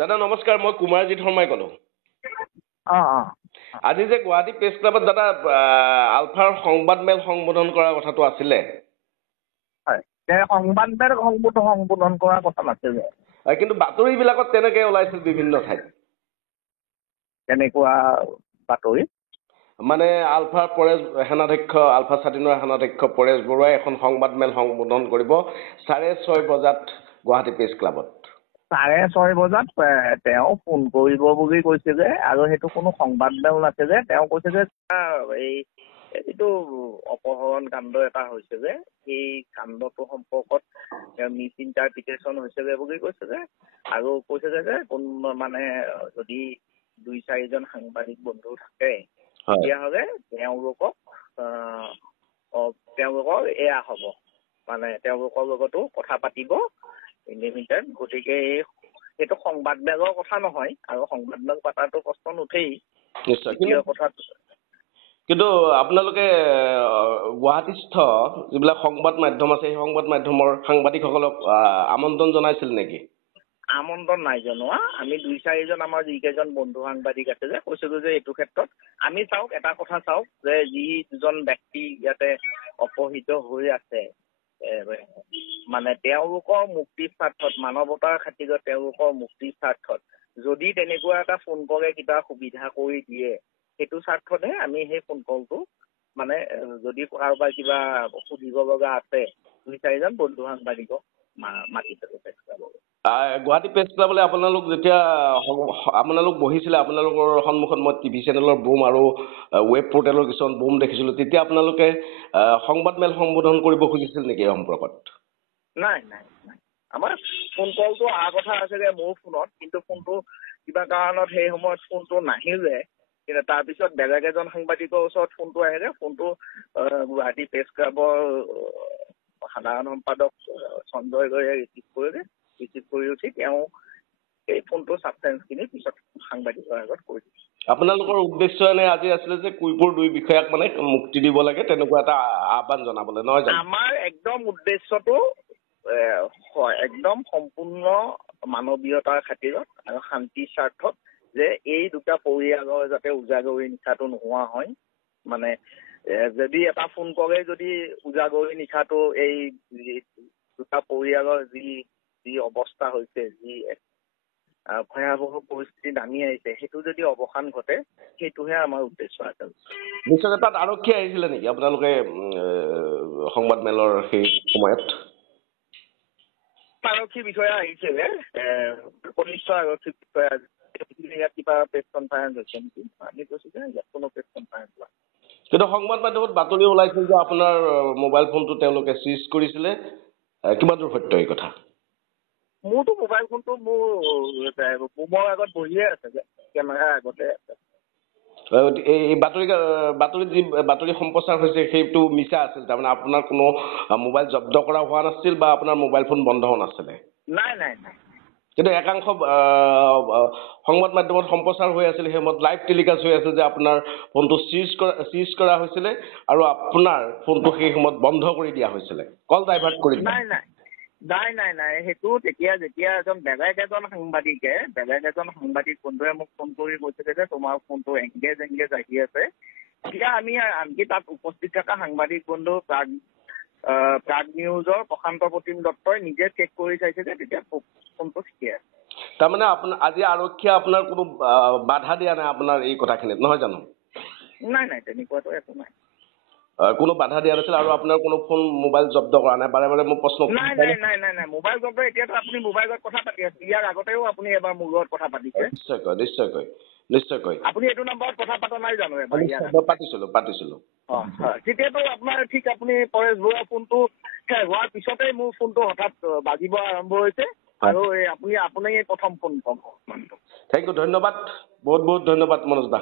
দাদা নমস্কাৰ, মই কুমাৰজিৎ শৰ্মাই ক'লোঁ। আজি যে গুৱাহাটী প্ৰেছ ক্লাবত দাদা আলফাৰ সংবাদমেল সম্বোধন কৰাৰ কথাটো আছিলে। হয়, সংবাদমেল সম্বোধন কৰাৰ কথা নাছিলে। কিন্তু বাতৰিবিলাকত তেনেকৈ ওলাইছিল বিভিন্ন ঠাইত। তেনেকুৱা বাতৰি মানে আলফাৰ আলফা স্বাধীনৰ সেনাধ্যক্ষ পৰেশ বৰুৱাই এখন সংবাদমেল সম্বোধন কৰিব 6:30 বজাত গুৱাহাটী প্ৰেছ ক্লাবত। 6:30 বজাত তেওঁ ফোন কৰিব বুলি কৈছে যে, আৰু সেইটো কোনো সংবাদমেল নাছে যে। তেওঁ কৈছে যে এইটো অপহৰণ কাণ্ড এটা হৈছে যে, সেই কাণ্ডটো সম্পৰ্কত মিছ ইণ্টাৰপ্ৰিটেশ্যন হৈছে বুলি কৈছে যে, আৰু কৈছে যে কোন মানে যদি 2-4জন সাংবাদিক বন্ধু থাকে তেতিয়াহ'লে তেওঁলোকৰ এয়া হ'ব, মানে তেওঁলোকৰ লগতো কথা পাতিব ইণ্ডিমিটেড। গতিকে সেইটো সংবাদমেলৰ কথা নহয়, আৰু সংবাদমেল পাতাটো প্ৰশ্ন নুঠেই। কিন্তু আপোনালোকে গুৱাহাটীস্থ যিবিলাক সংবাদ মাধ্যম আছে, সেই সংবাদ মাধ্যমৰ সাংবাদিকসকলক আমন্ত্ৰণ জনাইছিল নেকি? আমন্ত্ৰণ নাই জনোৱা। আমি 2-4জন আমাৰ যিকেইজন বন্ধু সাংবাদিক আছে যে কৈছিলো যে এইটো ক্ষেত্ৰত আমি এটা কথা চাওক যে যি দুজন ব্যক্তি ইয়াতে অপহৃত হৈ আছে, মানে তেওঁলোকৰ মুক্তিৰ স্বাৰ্থত, মানৱতাৰ খাতিৰত তেওঁলোকৰ মুক্তিৰ স্বাৰ্থত যদি তেনেকুৱা এটা ফোন কলে কিবা সুবিধা কৰি দিয়ে, সেইটো স্বাৰ্থতহে আমি সেই ফোন কলটো, মানে যদি কাৰোবাৰ কিবা সুধিব লগা আছে 2-4জন বন্ধু সাংবাদিকক মাতিছে প্ৰেছ ক্লাবলৈ। গুৱাহাটী প্ৰেছ ক্লাবলৈ আপোনালোক বহিছিলে, আপোনালোকৰ সন্মুখত মই টিভি চেনেলৰ বুম আৰু ৱেব পৰ্টেলৰ কিছুমান বুম দেখিছিলোঁ। তেতিয়া আপোনালোকে সংবাদমেল সম্বোধন কৰিব খুজিছিল নেকি এই সম্পৰ্কত? নাই। আমাৰ ফোন কলটো অহা কথা আছিলে মোৰ ফোনত, কিন্তু ফোনটো কিবা কাৰণত সেই সময়ত ফোনটো নাহিলে। কিন্তু তাৰপিছত বেলেগ এজন সাংবাদিকৰ ওচৰত ফোনটো আহিলে। ফোনটো গুৱাহাটী প্ৰেছ ক্লাবৰ সাধাৰণ সম্পাদক সঞ্জয় গগৈয়ে ৰিচিভ কৰি উঠি তেওঁ এই ফোনটো ছাবষ্টেঞ্চখিনি পিছত সাংবাদিকৰ আগত কৈ দিছে। আপোনালোকৰ উদ্দেশ্য এনে আজি আছিলে যে কুইপৰ 2 বিষয়াক মানে মুক্তি দিব লাগে, তেনেকুৱা এটা আহ্বান জনাবলৈ, নহয় জানো? আমাৰ একদম উদ্দেশ্যটো একদম সম্পূৰ্ণ মানৱীয়তাৰ খাতিৰত আৰু শান্তিৰ স্বাৰ্থত, যে এই দুটা পৰিয়ালৰ যাতে উজাগৰি নিশাটো নোহোৱা হয়। মানে যদি এটা ফোন কৰে, যদি উজাগৰি নিশাটো এই দুটা পৰিয়ালৰ যি অৱস্থা হৈছে, যি ভয়াৱহ পৰিস্থিতি নামি আহিছে, সেইটো যদি অৱসান ঘটে, সেইটোহে আমাৰ উদ্দেশ্য আছে। নিশ্চয়। তাত আৰক্ষী আহিছিলে নেকি আপোনালোকে সংবাদমেলৰ সেই সময়ত? আৰক্ষী বিষয়া আহিছিলে, কনিষ্ঠ আৰক্ষী বিষয়া। ইয়াত কিবা প্ৰেছ কনফাৰেন্স হৈছে নেকি? আমি কৈছো যে ইয়াত কোনো প্ৰেছ কনফাৰেন্স হোৱা। কিন্তু সংবাদ মাধ্যমত বাতৰি ওলাইছিল যে আপোনাৰ মোবাইল ফোনটো তেওঁলোকে চিজ কৰিছিলে। কিমান দূৰ সত্য এই কথা? মোৰতো মোবাইল ফোনটো মোৰ আগত বহিয়ে আছে, যে কেমেৰাৰ আগতে আছে। এই বাতৰিত যি বাতৰি সম্প্ৰচাৰ হৈছে সেইটো মিছা আছিল, তাৰমানে আপোনাৰ কোনো মোবাইল জব্দ কৰা হোৱা নাছিল বা আপোনাৰ মোবাইল ফোন বন্ধও নাছিলে? নাই। কিন্তু একাংশ সংবাদ মাধ্যমত সম্প্ৰচাৰ হৈ আছিল, সেই সময়ত লাইভ টেলিকাষ্ট হৈ আছিল যে আপোনাৰ ফোনটো চিজ কৰা হৈছিলে আৰু আপোনাৰ ফোনটো সেই সময়ত বন্ধ কৰি দিয়া হৈছিলে, কল ডাইভাৰ্ট কৰি দিয়া। নাই। সেইটো যেতিয়া বেলেগ এজন সাংবাদিক বন্ধুৱে মোক ফোন কৰি কৈছিলে যে তোমাৰ ফোনটো এংগেজ আহি আছে, তেতিয়া আমি আনকি তাত উপস্থিত থকা সাংবাদিক বন্ধু প্ৰাগ নিউজৰ প্ৰশান্ত প্ৰতিম দত্তই নিজে চেক কৰি চাইছে যে তেতিয়া ফোনটো ঠিকে আছে। তাৰমানে আজি আৰক্ষীয়ে আপোনাৰ কোনো বাধা দিয়া নাই আপোনাৰ এই কথাখিনিত, নহয় জানো? নাই, তেনেকুৱাতো একো নাই। কোনো বাধা দিয়া নাছিল আৰু আপোনাৰ কোনো ফোন মোবাইল জব্দ কৰা নাই? বাৰে মোক প্ৰশ্ন। নাই। মোবাইল জব্দ এতিয়াতো আপুনি মোবাইলত কথা পাতি আছে, ইয়াৰ আগতেও আপুনি এবাৰ মোৰ লগত কথা পাতিছে। নিশ্চয়কৈ। আপুনি এইটো নম্বৰত কথা পতা নাই জানো? পাতিছিলো। তেতিয়াতো আপোনাৰ ঠিক আপুনি পৰেশ বৰুৱাৰ ফোনটো শেষ হোৱাৰ পিছতেই মোৰ ফোনটো হঠাৎ বাজিব আৰম্ভ হৈছে, আৰু আপুনি প্ৰথম ফোন পাব। থেংক ইউ, ধন্যবাদ, বহুত ধন্যবাদ মনোজ দা।